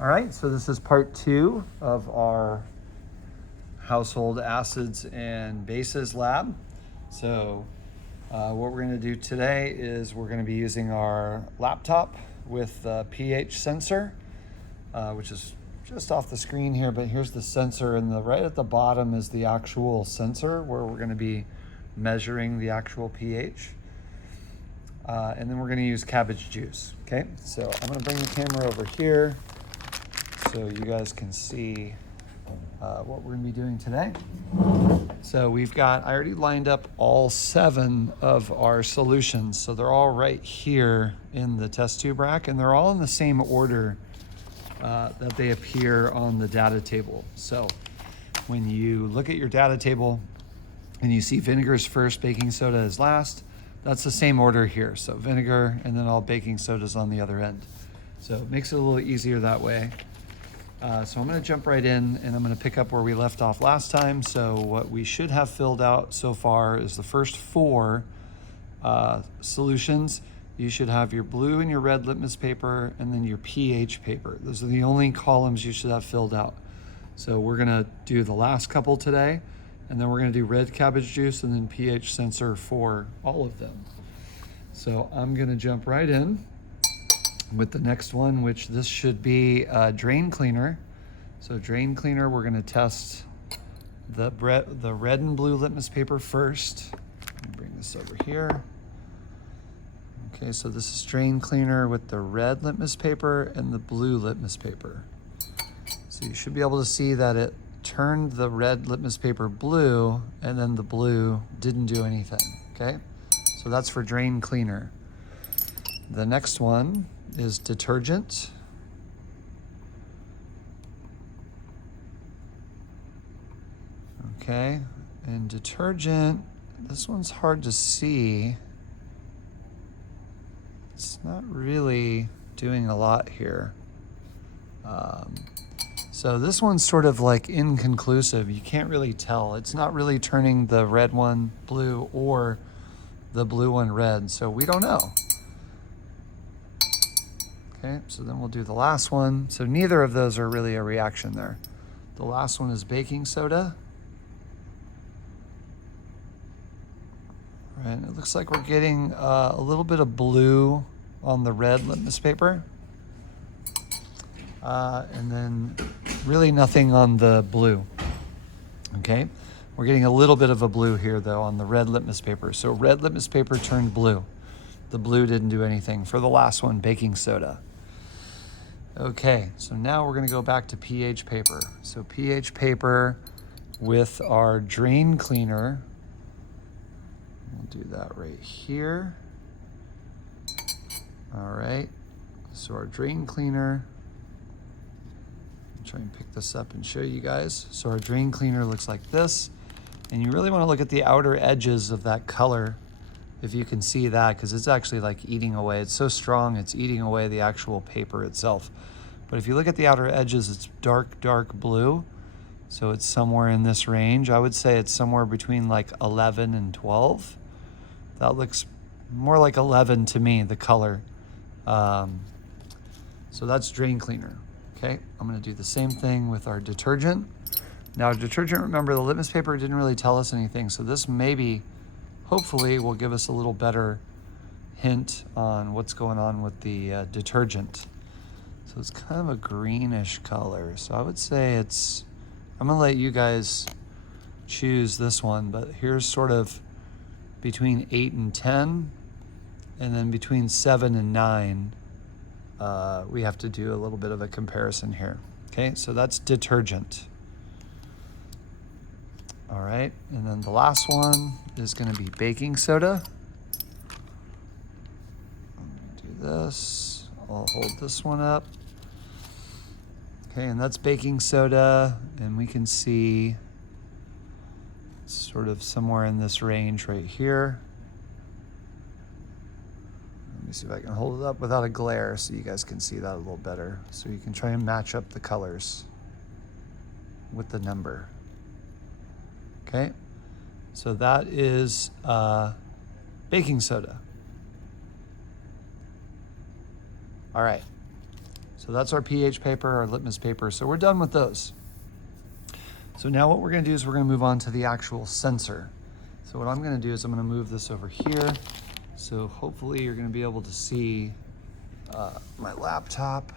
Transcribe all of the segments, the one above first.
All right, so this is part 2 of our household acids and bases lab. So what we're going to do today is we're going to be using our laptop with a pH sensor, which is just off the screen here, but here's the sensor, and right at the bottom is the actual sensor where we're going to be measuring the actual pH. And then we're going to use cabbage juice. Okay, so I'm going to bring the camera over here so you guys can see what we're going to be doing today. So I already lined up all 7 of our solutions. So they're all right here in the test tube rack, and they're all in the same order that they appear on the data table. So when you look at your data table and you see vinegars first, baking soda is last, that's the same order here. So vinegar and then all baking sodas on the other end. So it makes it a little easier that way. So I'm going to jump right in and I'm going to pick up where we left off last time. So what we should have filled out so far is the first 4 solutions. You should have your blue and your red litmus paper and then your pH paper. Those are the only columns you should have filled out. So we're going to do the last couple today, and then we're going to do red cabbage juice and then pH sensor for all of them. So I'm going to jump right in with the next one, which this should be a drain cleaner. So drain cleaner, we're going to test the red and blue litmus paper first. Let me bring this over here. Okay, so this is drain cleaner with the red litmus paper and the blue litmus paper. So you should be able to see that it turned the red litmus paper blue, and then the blue didn't do anything. Okay, so that's for drain cleaner. The next one is detergent. Okay, and detergent, this one's hard to see. It's not really doing a lot here. So this one's sort of like inconclusive. You can't really tell. It's not really turning the red one blue or the blue one red, so we don't know. Okay, so then we'll do the last one. So neither of those are really a reaction there. The last one is baking soda. All right, it looks like we're getting a little bit of blue on the red litmus paper. And then really nothing on the blue. Okay, we're getting a little bit of a blue here though on the red litmus paper. So red litmus paper turned blue. The blue didn't do anything. For the last one, baking soda. Okay, so now we're going to go back to pH paper. So pH paper with our drain cleaner. We'll do that right here. All right, so our drain cleaner. I'll try and pick this up and show you guys. So our drain cleaner looks like this. And you really want to look at the outer edges of that color, if you can see that, because it's actually like eating away. It's so strong, it's eating away the actual paper itself. But if you look at the outer edges, it's dark blue. So it's somewhere in this range. I would say it's somewhere between like 11 and 12. That looks more like 11 to me, the color. So that's drain cleaner. Okay, I'm going to do the same thing with our detergent. Now detergent, remember the litmus paper didn't really tell us anything. So this maybe, hopefully, will give us a little better hint on what's going on with the detergent. So it's kind of a greenish color. So I would say I'm going to let you guys choose this one, but here's sort of between 8 and 10, and then between 7 and 9. We have to do a little bit of a comparison here. Okay, so that's detergent. All right, and then the last one is going to be baking soda. I'm going to do this. I'll hold this one up. Okay, and that's baking soda, and we can see it's sort of somewhere in this range right here. Let me see if I can hold it up without a glare so you guys can see that a little better. So you can try and match up the colors with the number. Okay, so that is baking soda. All right, So that's our pH paper, our litmus paper. So we're done with those. So now what we're gonna do is we're gonna move on to the actual sensor. So what I'm gonna do is I'm gonna move this over here. So hopefully you're gonna be able to see my laptop.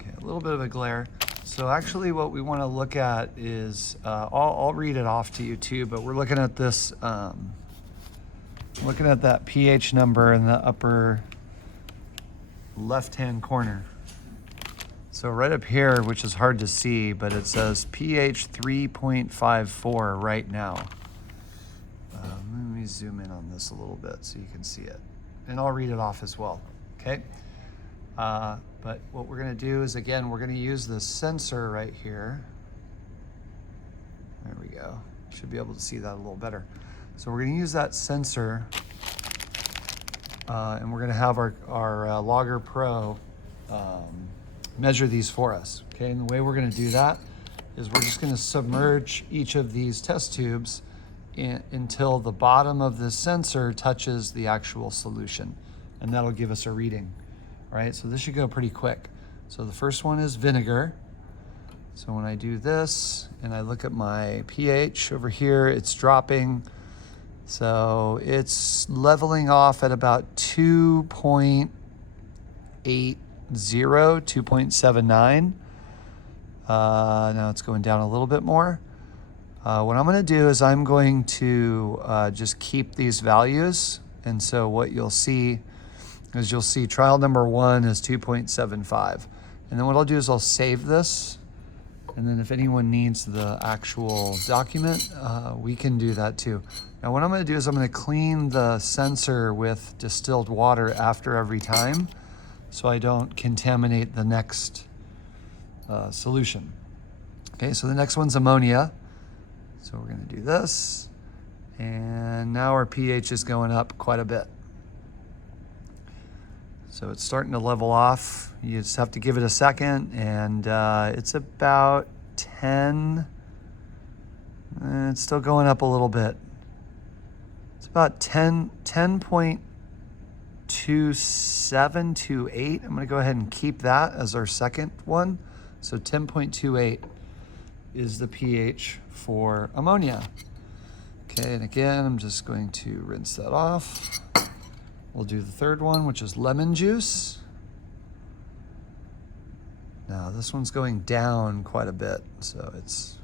Okay, a little bit of a glare. So actually what we wanna look at is, I'll read it off to you too, but we're looking at this, looking at that pH number in the upper left-hand corner. So right up here, which is hard to see, but it says pH 3.54 right now. Let me zoom in on this a little bit so you can see it. And I'll read it off as well, okay? But what we're gonna do is, again, we're gonna use this sensor right here. There we go. Should be able to see that a little better. So we're gonna use that sensor and we're gonna have our Logger Pro measure these for us, okay? And the way we're gonna do that is we're just gonna submerge each of these test tubes until the bottom of the sensor touches the actual solution, and that'll give us a reading, all right? So this should go pretty quick. So the first one is vinegar. So when I do this and I look at my pH over here, it's dropping. So it's leveling off at about 2.80, 2.79. Now it's going down a little bit more. What I'm gonna do is I'm going to just keep these values. And so what you'll see is trial number 1 is 2.75. And then what I'll do is I'll save this. And then if anyone needs the actual document, we can do that too. Now what I'm gonna do is I'm gonna clean the sensor with distilled water after every time, so I don't contaminate the next solution. Okay, so the next one's ammonia. So we're gonna do this. And now our pH is going up quite a bit. So it's starting to level off. You just have to give it a second, and it's about 10. It's still going up a little bit. It's about 10.2728. I'm gonna go ahead and keep that as our second one. So 10.28 is the pH for ammonia. Okay, and again, I'm just going to rinse that off. We'll do the third one, which is lemon juice. Now this one's going down quite a bit. So it's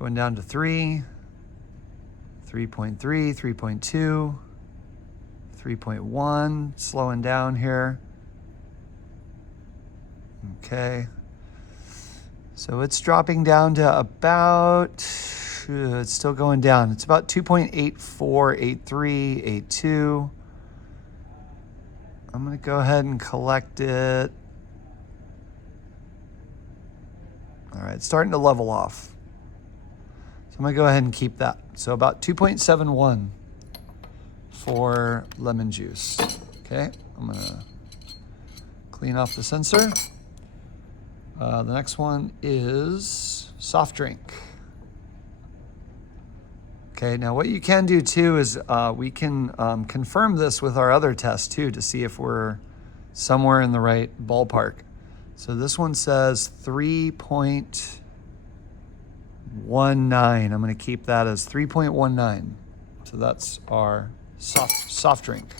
going down to 3, 3.3, 3.2, 3.1, slowing down here. Okay. So it's dropping down to about, it's still going down. It's about 2.84, 83, 82. I'm gonna go ahead and collect it. All right, it's starting to level off. So I'm gonna go ahead and keep that. So about 2.71 for lemon juice. Okay, I'm gonna clean off the sensor. The next one is soft drink. Okay, now what you can do too is we can confirm this with our other test too to see if we're somewhere in the right ballpark. So this one says 3.19. I'm gonna keep that as 3.19. So that's our soft drink.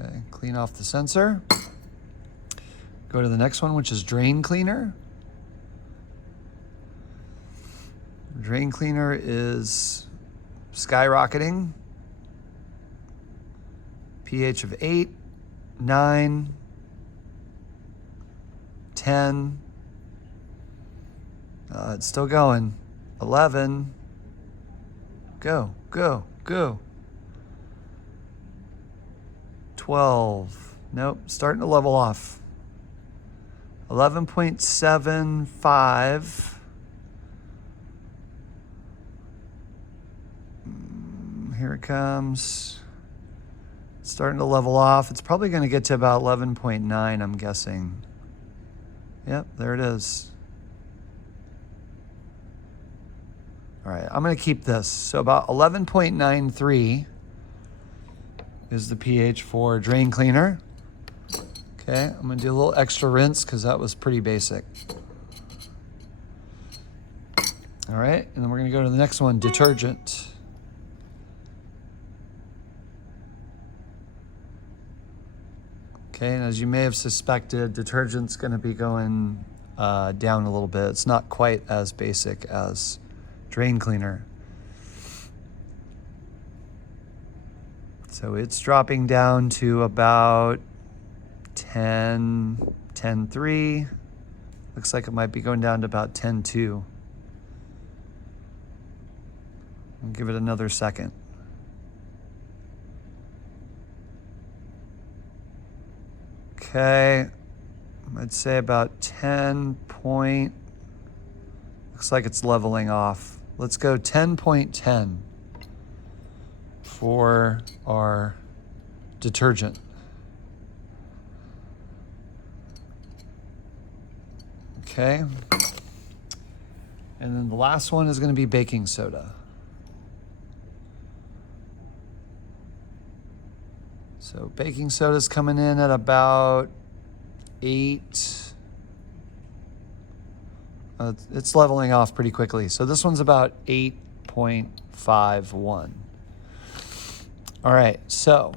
Okay, clean off the sensor. Go to the next one, which is drain cleaner. Drain cleaner is skyrocketing. pH of 8, 9, 10. It's still going. 11. Go, go, go. 12. Nope, starting to level off. 11.75. Here it comes. It's starting to level off. It's probably going to get to about 11.9, I'm guessing. Yep, there it is. All right, I'm going to keep this. So about 11.93 is the pH for drain cleaner. Okay, I'm gonna do a little extra rinse because that was pretty basic. All right, and then we're gonna go to the next one, detergent. Okay, and as you may have suspected, detergent's gonna be going down a little bit. It's not quite as basic as drain cleaner. So it's dropping down to about 10.3. Looks like it might be going down to about 10.2. I'll give it another second. Okay, I'd say about 10 point, looks like it's leveling off. Let's go 10.10 for our detergent. Okay, and then the last one is going to be baking soda. So baking soda is coming in at about 8. It's leveling off pretty quickly. So this one's about 8.51. All right, so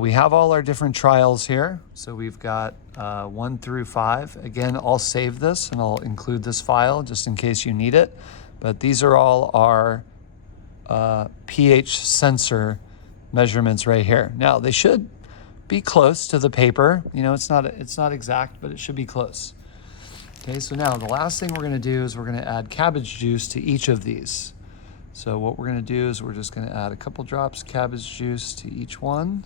we have all our different trials here. So we've got 1 through 5. Again, I'll save this and I'll include this file just in case you need it. But these are all our pH sensor measurements right here. Now they should be close to the paper. You know, it's not exact, but it should be close. Okay, so now the last thing we're gonna do is we're gonna add cabbage juice to each of these. So what we're gonna do is we're just gonna add a couple drops cabbage juice to each one.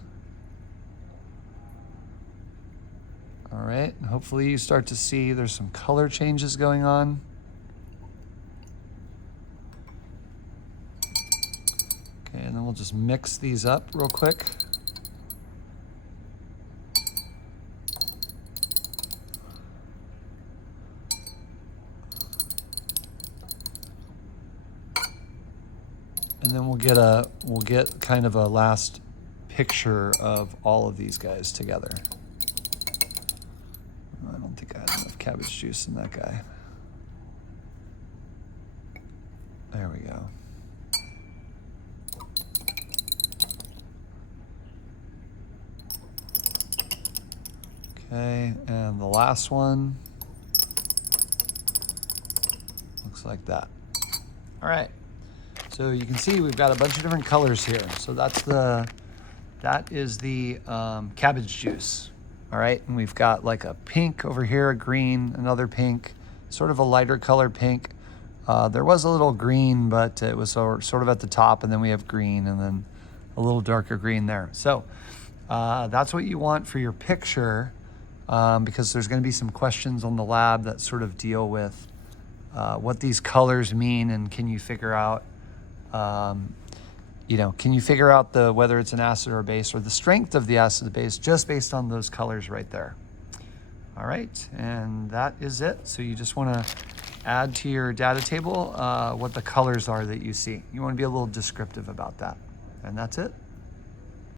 All right, and hopefully you start to see there's some color changes going on. Okay, and then we'll just mix these up real quick. And then we'll get kind of a last picture of all of these guys together. I don't think I had enough cabbage juice in that guy. There we go. Okay, and the last one looks like that. All right, so you can see we've got a bunch of different colors here. So that is the cabbage juice. All right, and we've got like a pink over here, a green, another pink, sort of a lighter color pink. There was a little green, but it was sort of at the top, and then we have green, and then a little darker green there. So that's what you want for your picture. Because there's going to be some questions on the lab that sort of deal with what these colors mean, and can you figure out, can you figure out whether it's an acid or a base, or the strength of the acid or base just based on those colors right there. All right, and that is it. So you just want to add to your data table what the colors are that you see. You want to be a little descriptive about that, and that's it.